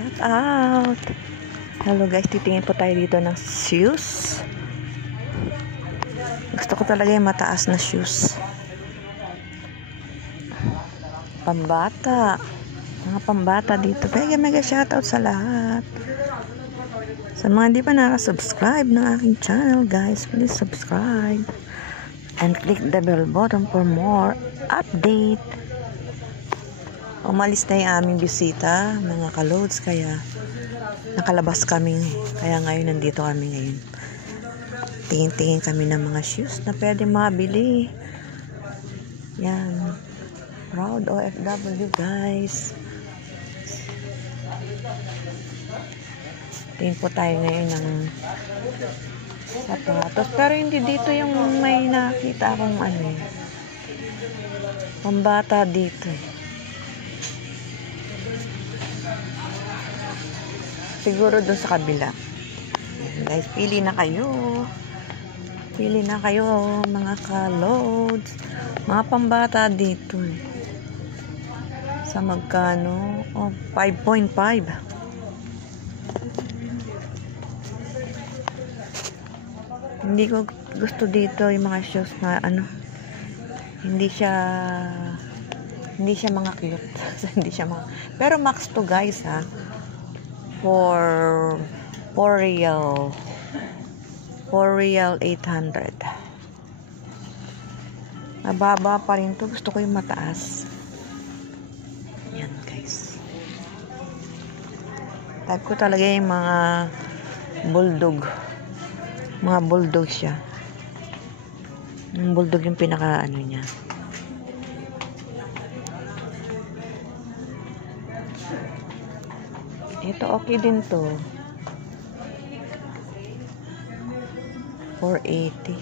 Shout out! Hello guys, titingin po tayo dito ng shoes. Gusto ko talaga yung mataas na shoes. Pambata. Mga pambata dito. Mega shout out sa lahat. Sa mga hindi pa nakasubscribe ng aking channel guys, please subscribe. And click the bell button for more update. Umalis na yung aming bisita, mga ka-loads, kaya nakalabas kami. Kaya ngayon nandito kami ngayon. Tingin-tingin kami ng mga shoes na pwede mabili. Yan. Proud OFW guys. Tingin po tayo ngayon ng sapatos. Pero hindi dito yung may nakita akong ano eh. Pambata dito eh. Siguro doon sa kabila. Guys, pili na kayo. Pili na kayo, mga ka-loads. Mga pambata dito eh. Sa magkano? Oh, 5.5. Hindi ko gusto dito yung mga shoes na ano. Hindi siya mga cute. Hindi siya mga. Pero max to guys ha. For real 800. Mababa pa rin to. Gusto ko yung mataas. Yan guys. Type ko talaga yung mga bulldog. Mga bulldog siya. Yung bulldog yung pinaka ano niya. Ito okay din to. 480.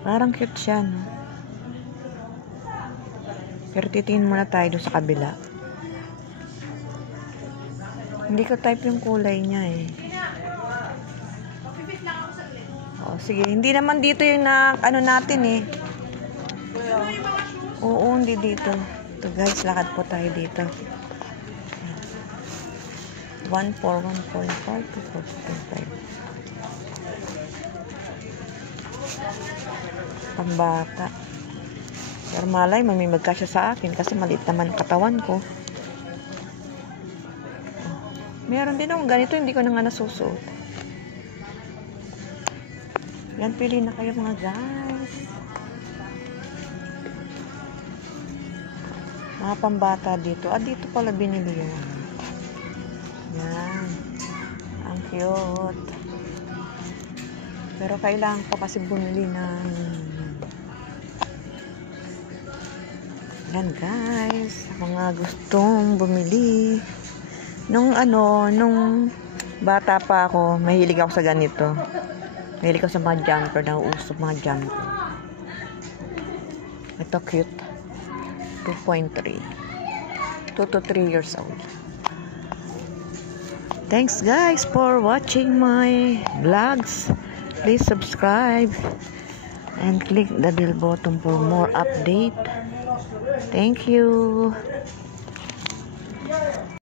Parang cute siya, no? Pero titingin muna tayo doon sa kabila. Hindi ko type yung kulay niya eh. Oh, sige. Hindi naman dito yung ano natin eh. Oo, hindi dito. Ito guys, lakad po tayo dito. 1.4, 1.5 to 4.5. Pambata. Pero malay, may magkasya sa akin kasi maliit naman ang katawan ko. Meron din akong ganito, hindi ko na nga nasusuot. Yan, pili na kayo mga guys. Mga pambata dito. Dito pala binili yun. Yan. Ang cute. Pero kailangan pa kasi bumili ng yan guys. Mga gustong bumili. Nung bata pa ako, mahilig ako sa ganito. Mahilig ako sa mga jumper. Nauusap mga jumper. Ito cute. 2.3. 2 to 3 years old. Thanks guys for watching my vlogs. Please subscribe and click the bell button for more update. Thank you.